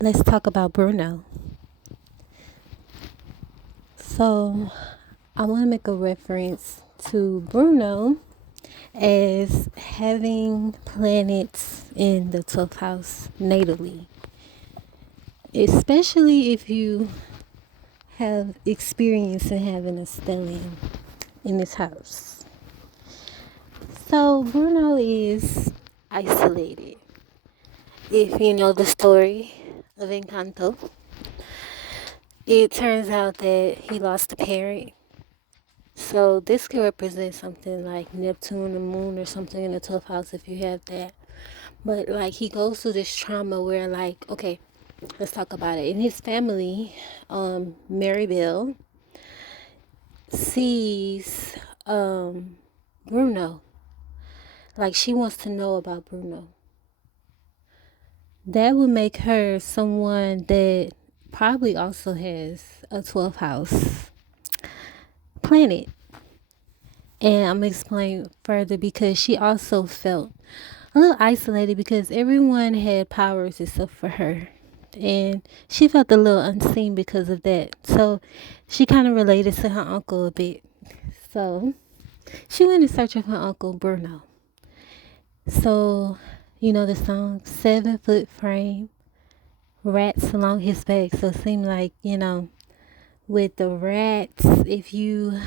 let's talk about Bruno. So, I want to make a reference to Bruno as having planets in the 12th house natally, especially if you have experience in having a stellium in this house. So, Bruno is isolated. If you know the story of Encanto, it turns out that he lost a parent. So this could represent something like Neptune, the moon, or something in the 12th house if you have that. But like he goes through this trauma where like, okay, let's talk about it. In his family, Maribel sees Bruno. Like she wants to know about Bruno. That would make her someone that probably also has a 12th house planet. And I'm going to explain further because she also felt a little isolated because everyone had powers except for her. And she felt a little unseen because of that. So she kind of related to her uncle a bit. So she went in search of her uncle Bruno. So, you know the song 7 foot frame, rats along his back. So it seemed like, with the rats, if you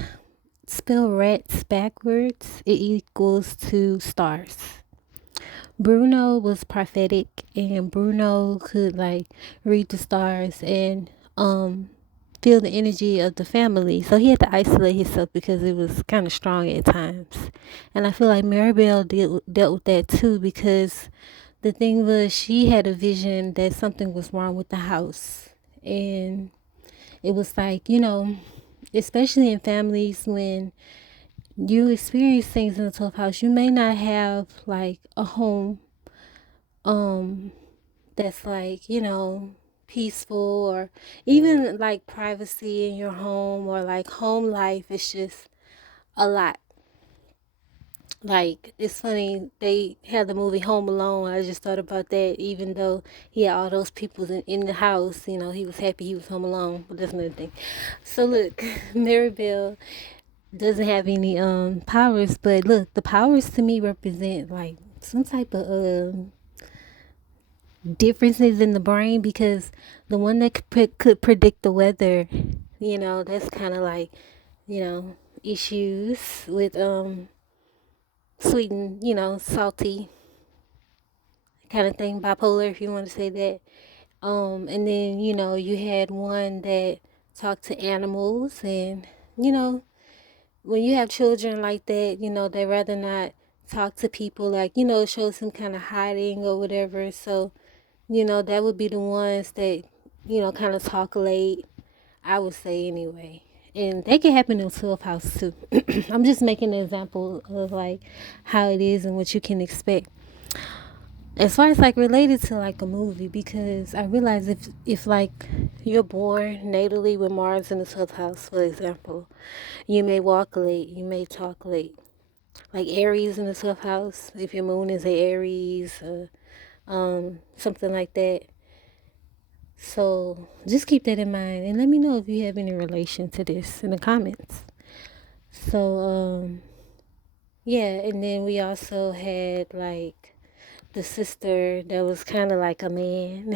spell rats backwards, it equals to stars. Bruno was prophetic and Bruno could like read the stars and feel the energy of the family. So he had to isolate himself because it was kind of strong at times. And I feel like Maribel dealt with that too because the thing was she had a vision that something was wrong with the house. And it was like, especially in families when you experience things in the 12th house, you may not have like a home um that's like, peaceful or even like privacy in your home or like home life is just a lot. Like it's funny they had the movie Home Alone. I just thought about that. Even though he had all those people in the house, he was happy he was home alone. But that's another thing. So look, Maribel doesn't have any powers, but look, the powers to me represent like some type of differences in the brain because the one that could predict the weather, that's kind of like, issues with sweet and salty kind of thing, bipolar if you want to say that. And then you had one that talked to animals, and you know when you have children like that, they rather not talk to people, like it shows some kind of hiding or whatever. So that would be the ones that kind of talk late, I would say anyway. And that can happen in 12th house too. I'm just making an example of like how it is and what you can expect as far as like related to like a movie, because I realize if like you're born natally with Mars in the 12th house, for example, you may walk late, you may talk late. Like Aries in the 12th house, if your moon is a Aries, something like that. So just keep that in mind and let me know if you have any relation to this in the comments. So yeah, and then we also had like the sister that was kind of like a man.